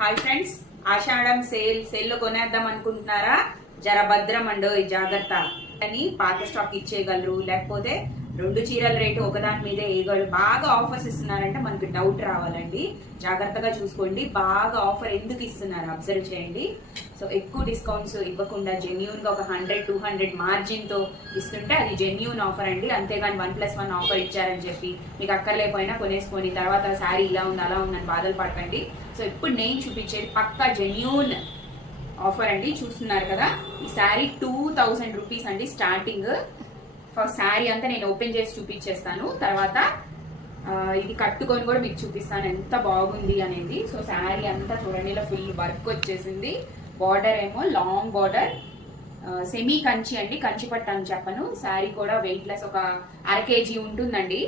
Hi friends, ఆషాఢం sale లో కొనేద్దాం అనుకుంటున్నారా? జర భద్రం అండో జాగ్రత్త అని పాత స్టాక్ ఇచ్చేయగలరు, లేకపోతే రెండు చీరల రేటు ఒకదాని మీదే వేయగలరు. బాగా ఆఫర్స్ ఇస్తున్నారంటే మనకి డౌట్ రావాలండి. జాగ్రత్తగా చూసుకోండి. బాగా ఆఫర్ ఎందుకు ఇస్తున్నారు అబ్జర్వ్ చేయండి. సో ఎక్కువ డిస్కౌంట్స్ ఇవ్వకుండా జెన్యూన్ గా ఒక 100-200 మార్జిన్ తో ఇస్తుంటే అది జెన్యూన్ ఆఫర్ అండి. అంతేగాని 1+1 ఆఫర్ ఇచ్చారని చెప్పి మీకు అక్కర్లేకపోయినా కొనేసుకొని తర్వాత శారీ ఇలా ఉంది అలా ఉందని బాధలు పడకండి. సో ఇప్పుడు నేను చూపించేది పక్కా జెన్యూన్ ఆఫర్ అండి. చూస్తున్నారు కదా, ఈ శారీ 2000 రూపీస్ అండి స్టార్టింగ్. ఫస్ట్ శారీ అంతా నేను ఓపెన్ చేసి చూపించేస్తాను, తర్వాత ఇది కట్టుకొని కూడా మీకు చూపిస్తాను ఎంత బాగుంది అనేది. సో శారీ అంతా చూడండి, ఇలా ఫుల్ వర్క్ వచ్చేసింది. బార్డర్ ఏమో లాంగ్ బార్డర్, సెమీ కంచి అండి, కంచి పట్టు అని చెప్పను. శారీ కూడా వెయిట్ లెస్, ఒక 1/2 kg ఉంటుందండి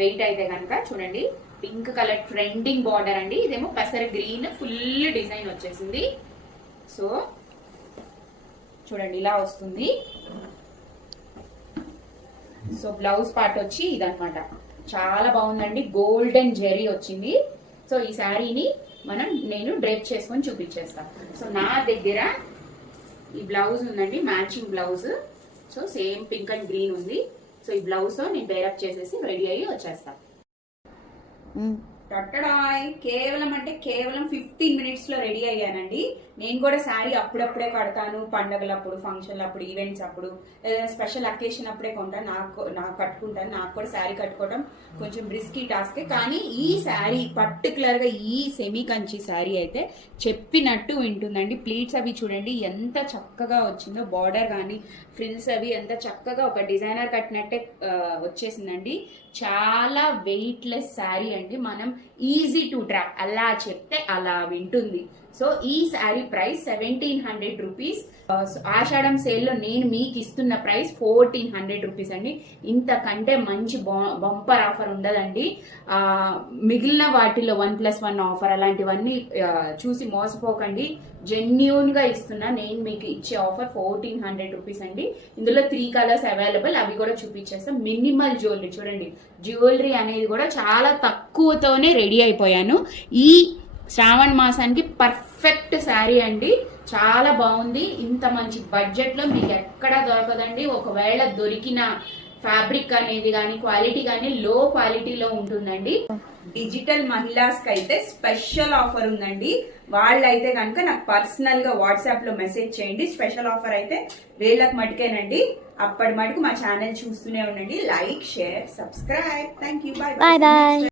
వెయిట్ అయితే కనుక. చూడండి, పింక్ కలర్ ట్రెండింగ్ బార్డర్ అండి. ఇదేమో పెసర గ్రీన్ ఫుల్ డిజైన్ వచ్చేసింది. సో చూడండి ఇలా వస్తుంది. సో బ్లౌజ్ పార్ట్ వచ్చి ఇదనమాట, చాలా బాగుందండి. గోల్డెన్ జెరీ వచ్చింది. సో ఈ శారీని నేను డ్రేప్ చేసుకొని చూపించేస్తాను. సో నా దగ్గర ఈ బ్లౌజ్ ఉందండి, matching blouse. So same pink and green ఉంది. సో ఈ బ్లౌజ్ తో నేను పేరప్ చేసేసి రెడీ అయ్యి వచ్చేస్తాను. టట్టడాయ్, కేవలం 15 మినిట్స్ లో రెడీ అయ్యానండి. నేను కూడా శారీ అప్పుడప్పుడే కడతాను, పండగలప్పుడు, ఫంక్షన్లప్పుడు, ఈవెంట్స్ అప్పుడు, ఏదైనా స్పెషల్ అకేషన్ అప్పుడే కొంటాను. నాకు కట్టుకుంటాను. నాకు కూడా శారీ కట్టుకోవడం కొంచెం రిస్కీ టాస్కే. కానీ ఈ శారీ పర్టికులర్ గా ఈ సెమీ కంచి శారీ అయితే చెప్పినట్టు వింటుందండి. ప్లీట్స్ అవి చూడండి ఎంత చక్కగా వచ్చిందో, బార్డర్ కానీ ఫ్రిల్స్ అవి ఎంత చక్కగా ఒక డిజైనర్ కట్టినట్టే వచ్చేసిందండి. చాలా వెయిట్ లెస్ శారీ అండి. మనం ఈజీ టు ట్రాక్, అలా చెప్తే అలా వింటుంది. సో ఈ శారీ ప్రైస్ 1700 రూపీస్. ఆషాఢం సేల్ లో నేను మీకు ఇస్తున్న ప్రైస్ 1400 రూపీస్ అండి. ఇంతకంటే మంచి బంపర్ ఆఫర్ ఉండదండి. మిగిలిన వాటిలో 1+1 ఆఫర్ అలాంటివన్నీ చూసి మోసపోకండి. జెన్యూన్ గా ఇస్తున్నా. నేను మీకు ఇచ్చే ఆఫర్ 1400 రూపీస్ అండి. ఇందులో 3 కలర్స్ అవైలబుల్, అవి కూడా చూపించేస్తాం. మినిమల్ జ్యువెలరీ చూడండి, జ్యువెలరీ అనేది కూడా చాలా తక్కువతోనే రెడీ అయిపోయాను. ఈ శ్రావణ మాసానికి పర్ఫెక్ట్ శారీ అండి. చాలా బాగుంది. ఇంత మంచి బడ్జెట్ లో మీకు ఎక్కడా దొరకదండి. ఒకవేళ దొరికిన ఫ్యాబ్రిక్ అనేది కానీ క్వాలిటీ కానీ లో క్వాలిటీలో ఉంటుందండి. డిజిటల్ మహిళాస్ కి అయితే స్పెషల్ ఆఫర్ ఉందండి. వాళ్ళైతే కనుక నాకు పర్సనల్ గా వాట్సాప్ లో మెసేజ్ చేయండి. స్పెషల్ ఆఫర్ అయితే వీళ్ళకి మటుకేనండి. అప్పటి మటుకు మా ఛానల్ చూస్తూనే ఉండండి. Like, share, subscribe. Thank you. By by.